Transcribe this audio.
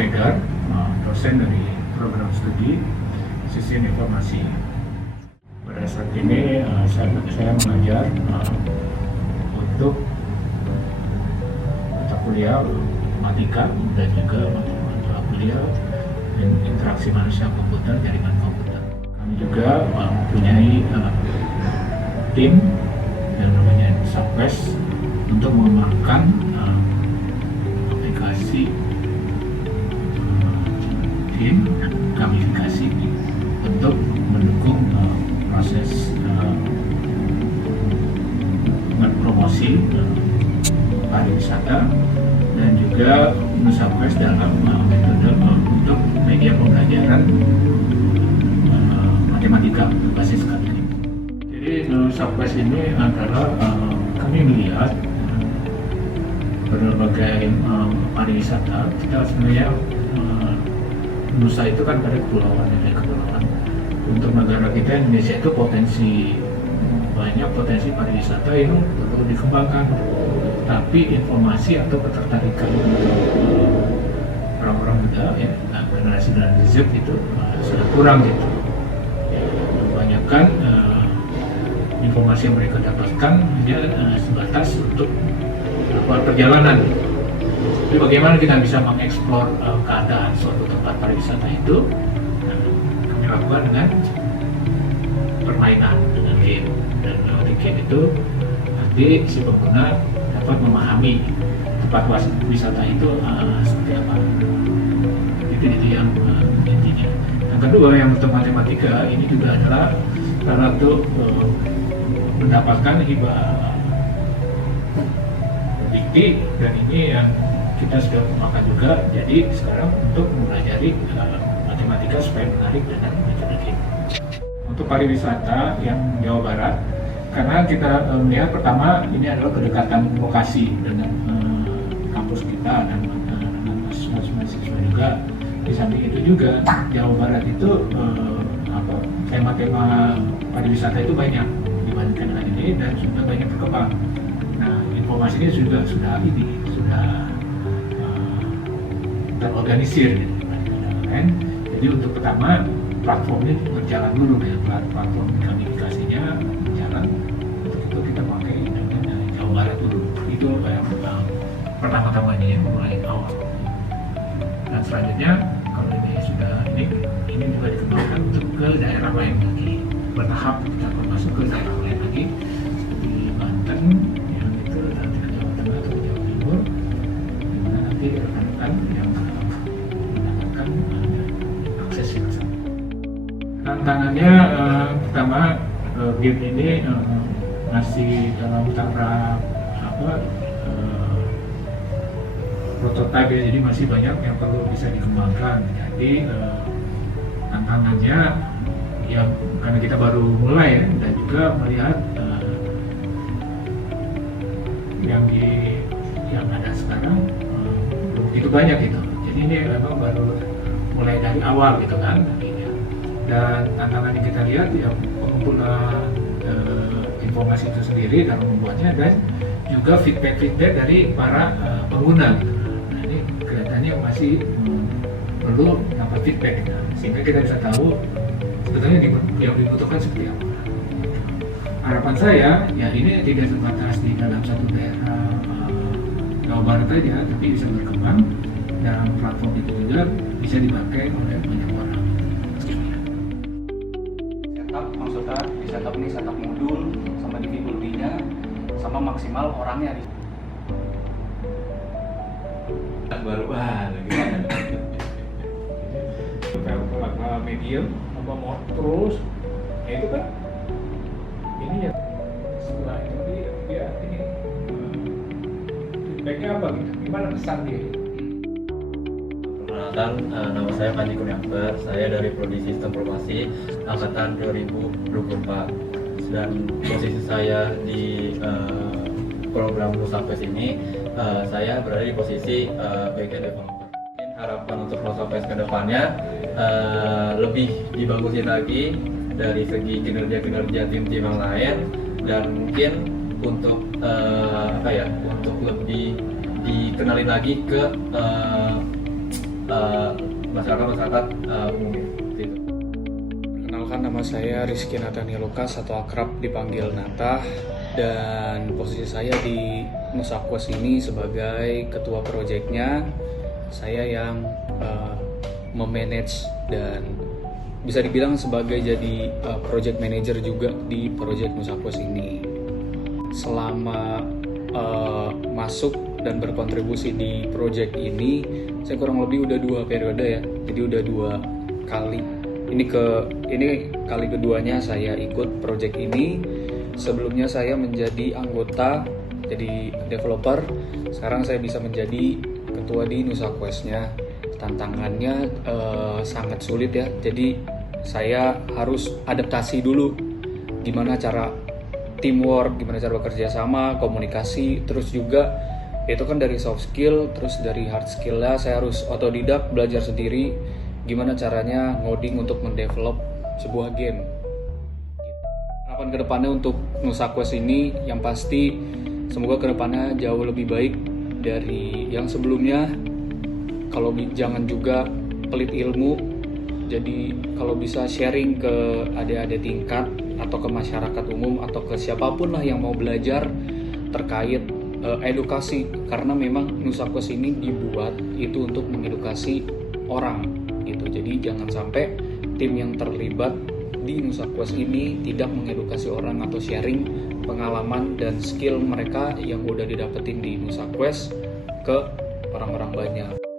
Siregar, dosen dari program studi Sistem Informasi. Pada saat ini saya mengajar untuk mata kuliah matematika dan juga mata kuliah interaksi manusia komputer, jaringan komputer. Kami juga mempunyai tim yang namanya Subquest untuk mengembangkan aplikasi tim gamifikasi untuk mendukung proses promosi pariwisata dan juga Subquest dalam metode untuk media pembelajaran matematika berbasis karya. Jadi Subquest ini adalah kami melihat berbagai pariwisata. Kita sebenarnya Nusa itu kan ada kepulauan. Untuk negara kita Indonesia itu banyak potensi pariwisata yang perlu dikembangkan. Tapi informasi atau ketertarikan orang-orang muda ya, generasi Z itu sudah kurang gitu. Kebanyakan informasi yang mereka dapatkan hanya sebatas untuk perjalanan. Jadi bagaimana kita bisa mengeksplor keadaan suatu tempat pariwisata itu? Kami lakukan dengan permainan, dengan game. Dan di game itu nanti si pengguna dapat memahami tempat wisata itu seperti apa. Itu yang intinya. Yang kedua, yang untuk matematika ini juga adalah salah satu mendapatkan hibah dikti, dan ini yang kita sudah kembangkan juga. Jadi sekarang untuk mempelajari matematika supaya menarik dengan metode game. Untuk pariwisata yang Jawa Barat, karena kita melihat pertama ini adalah kedekatan lokasi dengan kampus kita dan mahasiswa juga. Di samping itu juga Jawa Barat itu tema-tema pariwisata itu banyak dibandingkan dengan ini dan sudah banyak berkembang. Nah, informasinya sudah terorganisir kan. Jadi untuk pertama platformnya berjalan dulu ya, platform gamifikasinya berjalan. Untuk itu kita pakai dengan Jawa Barat dulu. Itu yang pertama-tamanya yang mulai awal. Dan selanjutnya kalau ini sudah ini juga dikembangkan untuk ke daerah lain lagi, bertahap kita akan masuk ke daerah lain lagi seperti Banten yang itu nanti ke Jawa Tengah atau Jawa Timur, dimana nanti rekan-rekan yang mendapatkan akses yang sama. Tantangannya pertama game ini masih dalam tahap prototipe ya, jadi masih banyak yang perlu bisa dikembangkan. Jadi tantangannya ya karena kita baru mulai ya, dan juga melihat yang ada sekarang belum begitu banyak gitu. Jadi ini memang baru mulai dari awal gitu kan. Dan tantangan yang kita lihat ya pengumpulan informasi itu sendiri dalam membuatnya, dan juga feedback dari para pengguna gitu. Nah ini kelihatannya masih perlu dapat feedback gitu, sehingga kita bisa tahu sebetulnya yang dibutuhkan seperti apa. Harapan saya ya ini tidak terbatas di dalam satu daerah Jawa Barat aja, tapi bisa berkembang, dan platform itu juga bisa dipakai oleh banyak orang. Maksudnya di setup ini setup modul sama difficulty-nya sama maksimal orangnya di baru gimana? Medium apa mau terus ya itu kan ini ya setelah itu dia ini feedbacknya apa gitu, gimana kesan dia? Perkenalkan, nama saya Panji Kurniawan, saya dari Prodi Sistem Informasi angkatan 2024, dan posisi saya di program Subquest ini saya berada di posisi backend developer. Mungkin harapan untuk Subquest ke depannya lebih dibagusin lagi dari segi kinerja tim-tim yang lain, dan mungkin untuk untuk lebih dikenalin lagi ke masyarakat umumnya. Gitu. Perkenalkan, nama saya Rizky Nathaniel Lukas atau akrab dipanggil Natah, dan posisi saya di Nusa Quest ini sebagai ketua proyeknya. Saya yang memanage dan bisa dibilang sebagai jadi project manager juga di project Nusa Quest ini. Selama masuk dan berkontribusi di project ini, saya kurang lebih udah 2 periode ya. Jadi udah 2 kali. Ini kali keduanya saya ikut project ini. Sebelumnya saya menjadi anggota, jadi developer. Sekarang saya bisa menjadi ketua di Nusa Quest-nya. Tantangannya sangat sulit ya. Jadi saya harus adaptasi dulu. Gimana cara teamwork, gimana cara bekerja sama, komunikasi, terus juga itu kan dari soft skill, terus dari hard skill-nya saya harus otodidak, belajar sendiri gimana caranya ngoding untuk mendevelop sebuah game. Harapan kedepannya untuk Nusa Quest ini yang pasti semoga kedepannya jauh lebih baik dari yang sebelumnya. Kalau jangan juga pelit ilmu, jadi kalau bisa sharing ke adik-adik tingkat atau ke masyarakat umum atau ke siapapun lah yang mau belajar terkait edukasi, karena memang Nusa Quest ini dibuat itu untuk mengedukasi orang gitu. Jadi jangan sampai tim yang terlibat di Nusa Quest ini tidak mengedukasi orang atau sharing pengalaman dan skill mereka yang udah didapetin di Nusa Quest ke orang-orang banyak.